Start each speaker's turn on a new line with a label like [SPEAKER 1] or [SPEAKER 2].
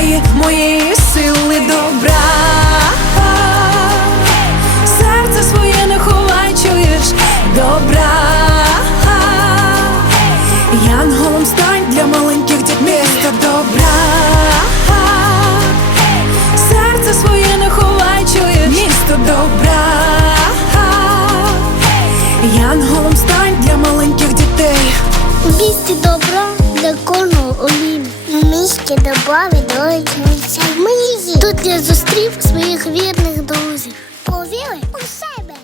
[SPEAKER 1] Місце моєї сили добра. Серце своє не ховай, чуєш добра. Янголом стань для маленьких дітей місто добра. Серце своє не ховай, чуєш місто добра. Янголом стань для маленьких дітей.
[SPEAKER 2] Місті добра для кожного тільки доба відроджується. Тут я зустрів своїх вірних друзів. Повіли у себе.